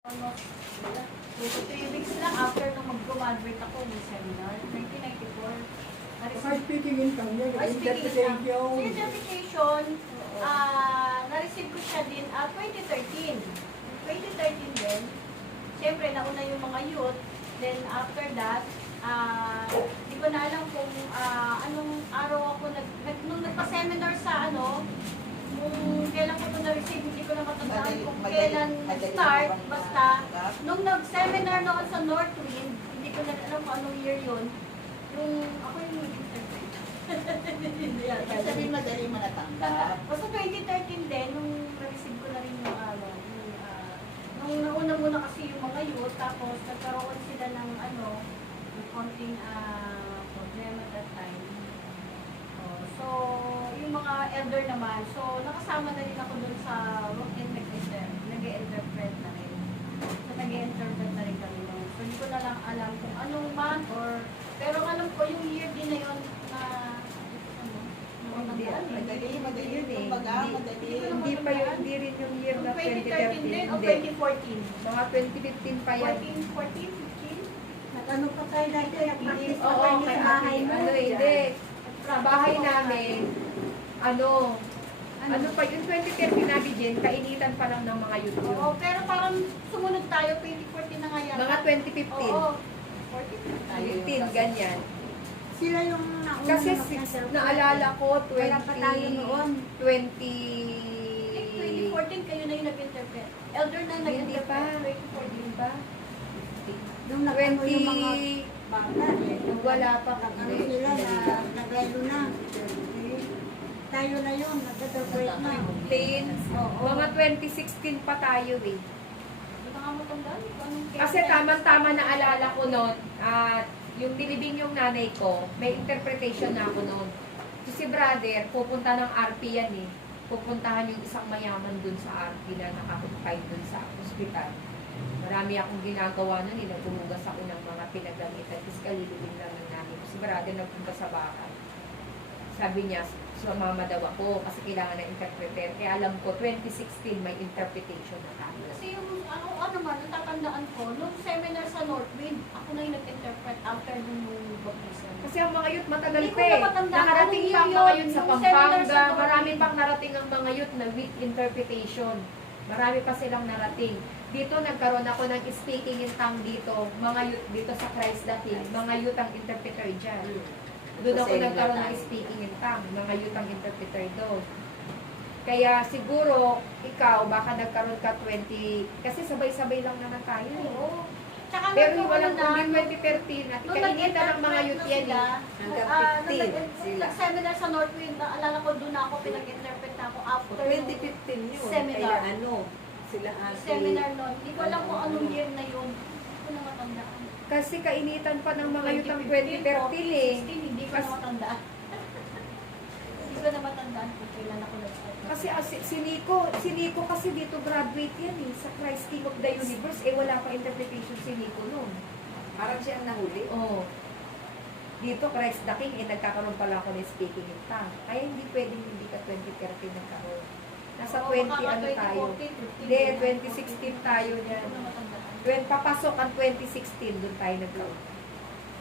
Almost 2 to 3 weeks lang after nung mag-graduate ako ng seminar, 1994. First speaking income niya, Ay, speaking interpretation. So, interpretation, na-receive ko siya din 2013. 2013 din. Siyempre, nauna yung mga youth. Then, after that, di ko na alam kung anong araw ako, nung nagpa-seminar sa kung kailan ko ito na-receive, hindi ko na matandaan kung kailan nag-start. Basta, nung nag-seminar noon sa Northwind, hindi ko na alam kung anong year yun. Ako yung nag-interpret. Ibig sabihin madali manatanggap. Basta 2013 din, nung na-receive ko na rin yung nung nauna muna kasi yung mga youth, tapos nagkaroon sila ng ng konting problema that time. So, yung mga elder naman, so nakasama na rin ako dun sa room and nag-interpret na rin. So, nag-interpret na rin kami nun. So, hindi ko na lang alam kung anong month pero alam ko yung year din na yun na Madali yun eh. Kumbaga, madali. Hindi rin yung year na 2013 din o 2013. 2014? Mga 2015 pa yan. 14, 15? Nag-ano pa tayo dati, nag-practice pa Oo, tayo kay sa bahay mo. hindi. Sa bahay namin, ano pa yung 2013 namin din, kainitan pa lang ng mga youth yun. Oo, pero parang sumunod tayo, 2014 na nga yan. Mga 2015. Oo, 14. 15, ganyan. Sila yung nauna Kasi mag-interpret. naalala ko, Wala pa tayo noon. 2014 kayo na yung nag-interpret. Elder na Hindi nag-interpret. pa. 2014 ba? Nung nag-ano yung mga 20, bata, wala pa nag-ano sila na nag-relo na. Tayo na yun, nag-interpret na. 10, mga 2016 pa tayo eh. Hindi ka nga matandaan. Kasi tamang-tama na alala ko noon, at yung binibing yung nanay ko, may interpretation na ako noon. So, si brother, pupunta ng RP yan eh. Pupuntahan yung isang mayaman dun sa RP na nakakumpay dun sa ospital. Marami akong ginagawa noon eh. Nagbuhugas ako ng mga pinagamitan. Kasi kalilibing lang ng nanay ko. Si brother nagpunta sa bahay. Sabi niya, sumama daw ako kasi kailangan ng interpreter. Kaya alam ko, 2016 may interpretation na kami. Kasi yung naman, natatandaan ko, nung seminar sa Northwind, ako na yung nag-interpret after nung baptism. Kasi ang mga youth matagal Hindi ko pa eh. na matandaan Nakarating anong pa ang year mga yun, youth sa yung seminar Pampanga. sa Northwind. Marami pang narating ang mga youth na with interpretation. Marami pa silang narating. Dito nagkaroon ako ng speaking in tongue dito. Mga youth dito sa Christ the King. Mga youth ang interpreter dyan. Doon ako nagkaroon ng speaking in tongue. Mga youth ang interpreter doon. Kaya siguro, ikaw, baka nagkaroon ka 20, kasi sabay-sabay lang naman tayo. Eh. Oo. Tsaka Pero nung walang na, hindi 2013 at nung kainitan ng mga youth yan eh. Hanggang 15 sila. Nag-seminar sa Northwind, naalala ko doon ako, pinag-interpret ako after 2015 yun. Seminar. Kaya sila seminar noon. Hindi ko alam kung anong year na yun. Hindi ko na matandaan. Kasi kainitan pa ng mga youth ang 2015, 2013 eh. 16, hindi ko na matandaan. Hindi ko na matandaan kung kailan ako nag-start. Kasi si Nico kasi dito graduate yan eh, sa Christ King of the Universe, eh wala pa interpretation si Nico noon. Parang siya ang nahuli. Oo. Dito, Christ the King, eh nagkakaroon pala ako ng speaking in tongue. Kaya hindi pwedeng hindi ka 2013 nagkaroon. Nasa 20 ano tayo. Hindi, 2016 tayo niyan. Papasok ang 2016, doon tayo nagkaroon.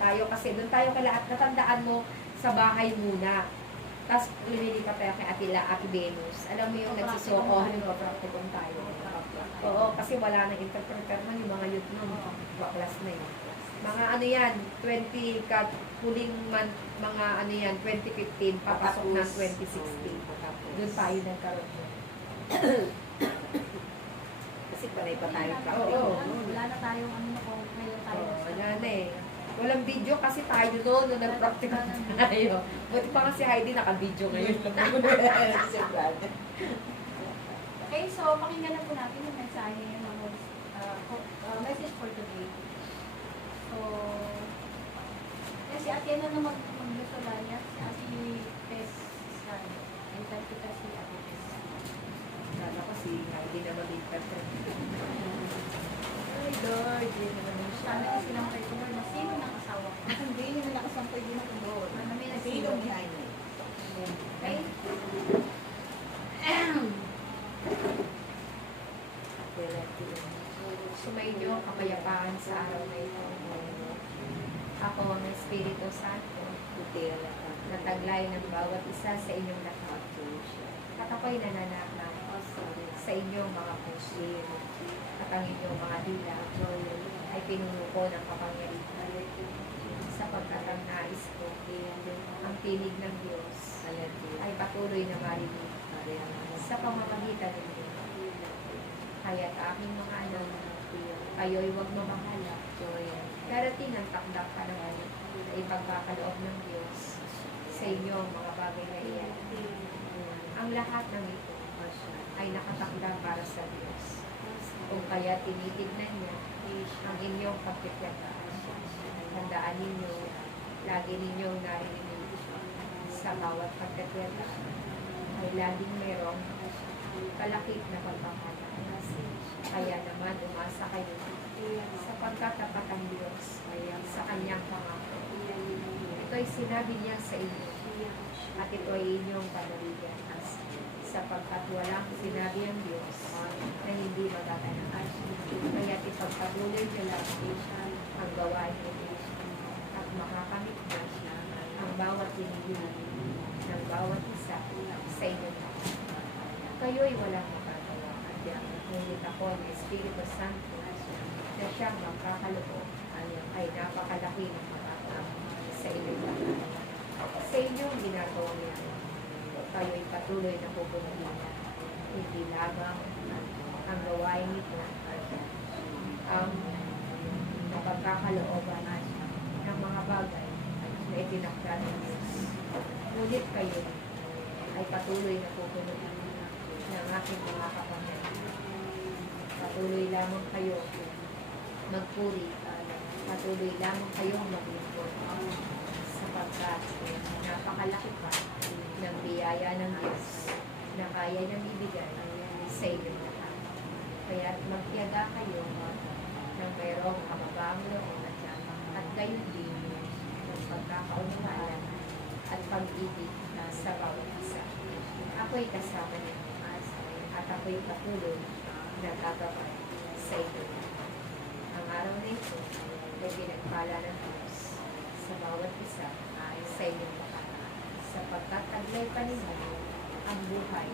Tayo kasi, doon tayo kala at natandaan mo sa bahay muna. Tapos lumilipat tayo kay Ate Venus. Alam mo yung nagsisoko, practicum tayo. Oo, kasi wala nang interpreter man yung mga youth nun. Class na yun. Mga ano yan, 20 huling month, mga ano yan, 2015, papasok ng 2016. Doon tayo nagkaroon. Kasi panay pa tayo Oo. practical. Wala na tayong ngayon tayo. Wala na eh. Walang video kasi tayo doon nung nag-practical tayo. Buti pa nga si Heidi naka-video ngayon. Si brother. Okay, so pakinggan na po natin yung mensahe ng message for today. So, si Ate na naman mag-gusto niya, si Ate Tess Scan. And thank you si Ate Tess. Lalo kasi Heidi na mag-interpret. Ay Lord, yun naman yung siya. Sabi kasi ng customer na sino ng asawa ko. Hindi nyo na nakasampay din ako doon. Ano, may Sino ni Jaime? Okay? Kaya Sumainyo kapayapaan sa araw na ito. Ako ang Espiritu Santo, na taglay ng bawat isa sa inyong lahat. At ako'y nananakot sa inyong mga puso. At ang inyong mga dila ay pinuno ko ng kapangyarihan. Sapagkat ang nais ko, ang tinig ng Diyos ay patuloy na marinig sa pamamagitan ng Diyos. Kaya't aking mga anak, kayo'y huwag mamahala. Darating ang takdak pa naman na ipagkakaloob ng Diyos sa inyong mga bagay na iyan. Ang lahat ng ito ay nakatakda para sa Diyos. Kung kaya tinitignan niya ang inyong pagkikyataan. Tandaan ninyo, lagi ninyong narinig sa bawat pagkikyataan ay laging mayroong kalakip na pagpapala. Kaya naman umasa kayo sa pagkatapat ang Diyos sa kanyang pangako. Ito'y sinabi niya sa inyo at ito ay inyong panaligan sapagkat walang sinabi ang Diyos na hindi magaganap. Kaya ipagpatuloy niyo lang ang gawain niyo at makakamit na ang bawat hinihiling ng bawat isa sa inyong lahat. Kayo'y walang magagawa. Ngunit ako ang Espiritu Santo na siyang magkakaloob ay napakalaki ng magagawa sa inyong lahat. Sa inyong ginagawa niya, kayo'y patuloy na pupunuin niya. Hindi lamang ang gawain nito ang napagkakalooban ng mga bagay na itinakda ng Diyos. Ngunit kayo ay patuloy na pupunuin ng aking mga kapangyarihan. Patuloy lamang kayo magpuri. Patuloy lamang kayong maglingkod sapagkat napakalaki pa ng biyaya ng Diyos na kaya niyang ibigay sa inyong lahat. Kaya magtiyaga kayo ng mayroong kamabaang loob at gayon din ng pagkakaunawaan at pag-ibig sa bawat isa. Ako'y kasama niyo at ako'y patuloy na gagawin sa inyo. Ang araw na ito ay pinagpala ng Diyos sa bawat isa sa inyong lahat. Sapagkat taglay pa ninyo ang buhay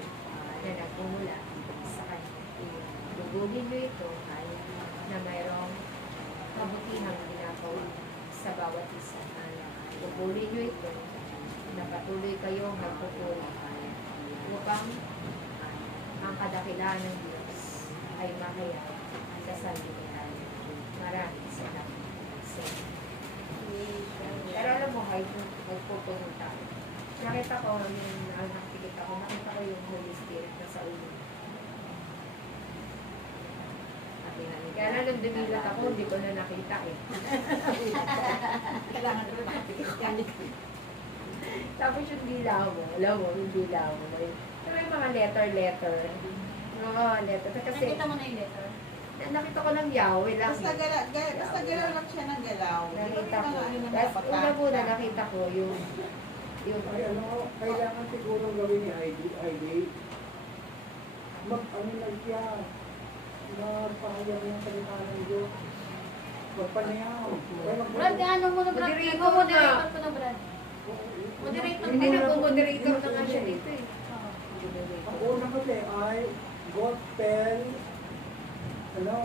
na nagmumula sa Kanya. Lugugin niyo ito na mayroong kabutihang ginagawa sa bawat isa. Lugugin niyo ito na patuloy kayong nagpupuri upang ang kadakilaan ng Diyos ay makaya sa sanlibutan. Maraming salamat sa inyo. Pero alam mo, kahit nagpupunod tayo, nakita ko yung nakikita ko, nakita ko yung Holy Spirit na sa ulo. Kaya na nung dumilat ako, hindi ko na nakita eh. Kailangan ko makapikit. Tapos yung dila mo, alam mo, yung dila mo. Pero yung mga letter. Oo, letter. Kasi, Nakita mo na yung letter? nakita ko ng Yahweh lang. Basta galaw lang siya ng galaw. Nakita ko. Tapos una nakita ko yung Ay, ano, kailangan siguro gawin ni ID. Ano lang siya, magpahayag ng salita ng Diyos. Magpanayaw. Brad, ano mo na Brad? Moderator Nag-moderator ko na Brad. Moderator Hindi ko na. nag-moderator na nga siya dito eh. Ang una kasi ay gospel, ano,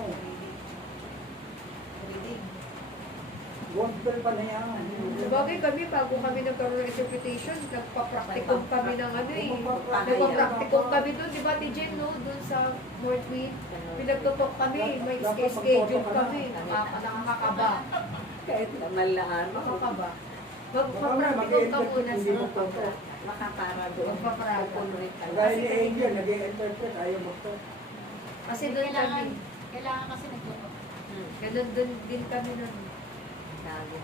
gospel panayaw. Sabagay kami, bago kami nagkaroon ng interpretation, nagpa-practicum kami ng ano eh. Nagpa-practicum kami doon, di ba, Tijen, no? Doon sa Mortweed. Pinagtutok kami, may schedule kami. Nakakaba. Kahit malaan. Nakakaba. Magpa-practicum ka muna sa Makapara. Makapara doon. Magpaparaga. Pupunuin ka. Gaya ni Angel, nag-i-interpret, ayaw magto. Kasi doon kami, Kailangan kasi nagtutok. ganun doon din kami nun.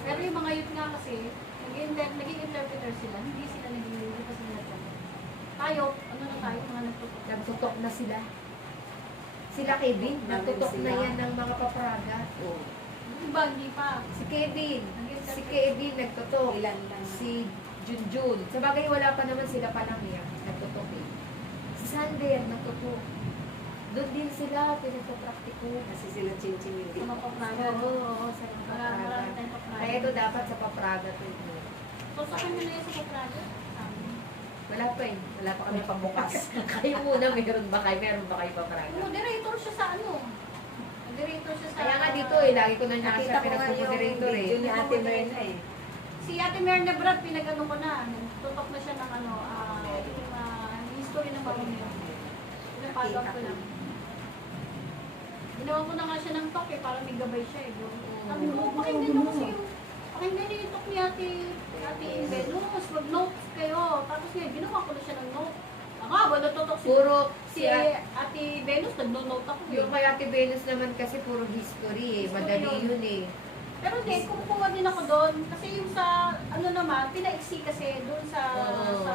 Pero yung mga youth nga kasi, naging interpreter sila, hindi sila naging kasi nagtutok. Tayo, ano na tayo, mga nagtutok. Nagtutok na sila. Sila Kevin, nagtutok na yan ng mga paparaga. Oo. Yung iba, hindi pa. Si Kevin nagtutok. Ilan lang. Si Junjun. Sa bagay wala pa naman sila pa lang yan. Nagtutok eh. Si Sander nagtutok. Doon din sila, pinagpapraktiko. Kasi sila chinchin hindi. Sa Mapapraga. Oo, sa mga Marami papraga. tayong papraga. Kaya ito dapat sa papraga to. So, sa kanya na yun sa papraga? Wala pa eh. Wala pa kami pambukas. Kayo muna, meron ba kayo papraga? Moderator siya sa ano? Moderator siya sa... Kaya nga dito eh, lagi ko na Nakita siya ko nga yung pinag-moderator eh. video ni Ate Merna eh. Si Ate Merna Brad, pinag-ano ko na. Tutok na siya ng ano, yung history ng mga nila. Pinapagaw ko lang. Ginawa ko na nga siya ng talk eh, para may gabay siya eh. Sabi ko, pakinggan nyo kasi yung, pakinggan nyo yung talk ni Ate Invenus, mag-notes kayo. Tapos nga, ginawa ko na siya ng note. Ba, natutok Puro si Ate Venus, nag-note ako eh. Yung kay Ate Venus naman kasi puro history eh. History Madali yun. yun eh. Pero hindi, kumukuha din ako doon. Kasi yung sa, ano naman, pinaiksi kasi doon sa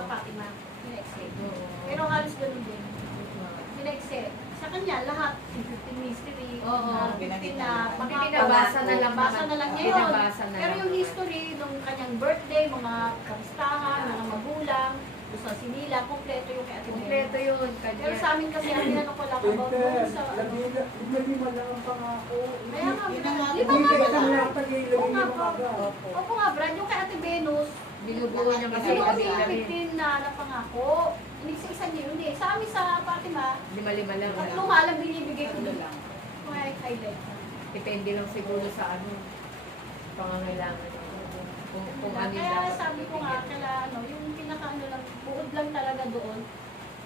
Fatima. Pinaiksi. Pero halos ganun din. Pinaiksi. Sa kanya, lahat. 15 mystery. Oo, 15 na Binabasa na lang. Basa na lang niya yun. Binabasa na Pero lang. yung history, nung kanyang birthday, mga kapistahan, mga magulang, doon sa Sinila, kompleto yung kay Ate Kompleto Venus. yun. Pero sa Kanya. amin kasi, ang tinanong ko lang about doon sa, ano, Lagi lang ang pangako. kaya nga, Yun ang nga, lima Hindi nga ka lang. isang latag eh, Oo lagi nga mo po. agad. Opo nga, Brad, yung kay Ate Venus, Binubuo niya kasi Kasi kami yung kami. 15 na napangako, hindi sa isa niyo, hindi. Sa amin sa Fatima, Lima-lima lang. tatlong nga lang binibigay ko doon. Mga highlight. Depende lang siguro sa ano. Pangangailangan. Kung ano yung Kaya dapat sabi ko nga, ibigay. kala ano, yung pinaka ano lang, buod lang talaga doon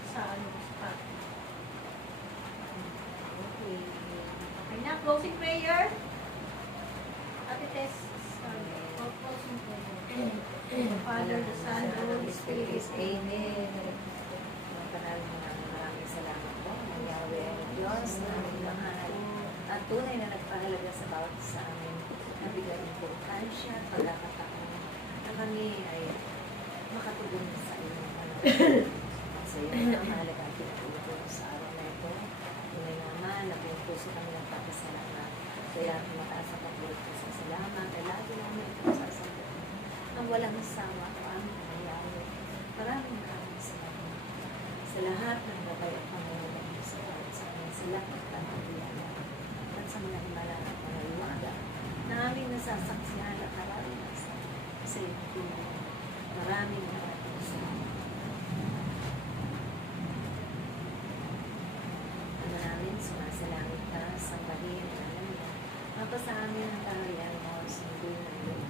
sa ano, sa Fatima. Okay. Okay na, closing prayer. Ate Tess, closing prayer. Father, the Son, the Holy Spirit. Amen. Maraming salamat po. Ang Yahweh ang Diyos na aming mahal. At tunay na nagpahalaga sa bawat sa amin. Nabigay importansya at pagkakataon na kami ay makatugon sa inyong at sa iyo ang mahalaga at pinatulog sa araw na ito. Tunay naman na buong puso kami nagpapasalamat. Kaya mataas ang pagbulit ko sa salamat ay lagi namin ito sasagot ang walang sawa o aming ang Yahweh. Maraming salamat sa lahat ng gabay at pangungulong mo sa bawat sa amin, sa lahat ng pagkakilala at sa mga himala at mga luwaga na aming nasasaksihan at nararinig sa iyong tulong. Maraming salamat. Ama namin, sumasalangit ka, sambahin ang alam niya. Mapa sa amin ang kaharian mo, sundin ang loob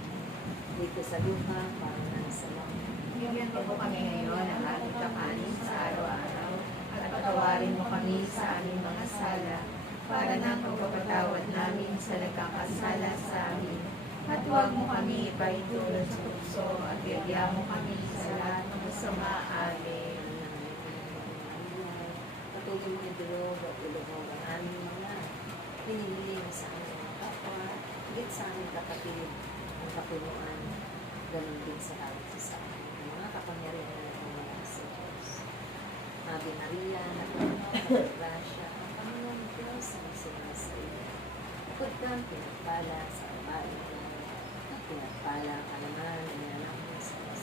dito sa lupa, parang sa langit. Bigyan mo po kami ngayon ng aming kakanin sa araw-araw at patawarin mo kami sa aming mga sala para ng pagpapatawad namin sa nagkakasala sa amin. At huwag mo kami ipaintulad sa tukso at bigyan mo kami sa lahat ng masama. Amen. Patuloy mo idulog at ilugog ang aming mga hinihiling sa aming mga kapwa, higit sa aming kapatid, ang kapunuan, ganun din sa bawat isa. Ang mga kapangyarihan na pumula sa Diyos. Ave Maria, napuno, grasya, ang Panginoon Diyos ang sa iyo. Bukod kang pinagpala sa babae mo, at pinagpala ka naman ang anak mo sa Diyos.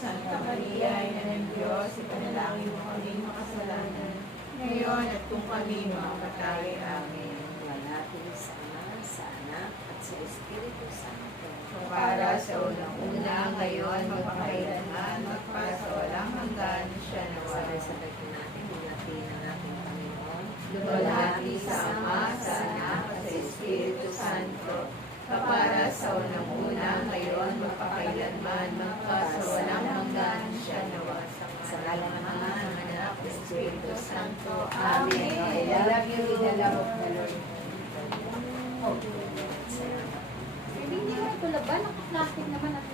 Santa Maria, Ina ng Diyos, ipanalangin mo kami makasalanan, ngayon at kung kami makapatay. Amen. Walati sa Ama, sa Anak, at sa Espiritu Santo. Para sa unang-una, ngayon, magpakailanman, magpasa walang hanggan, siya nawa. Sabay-sabay po natin, bigati ng ating Panginoon. Lumalati sa Ama, sa Anak, at sa Espiritu Santo, kapara sa unang-una, ngayon, magpakailanman, magpasa walang hanggan, siya nawa. Sa ngalan ng Ama, ng Anak, at Espiritu Santo. Amen. I love you in the love of the Lord. Salamat. Hindi naman ito laban, naka-plastic naman at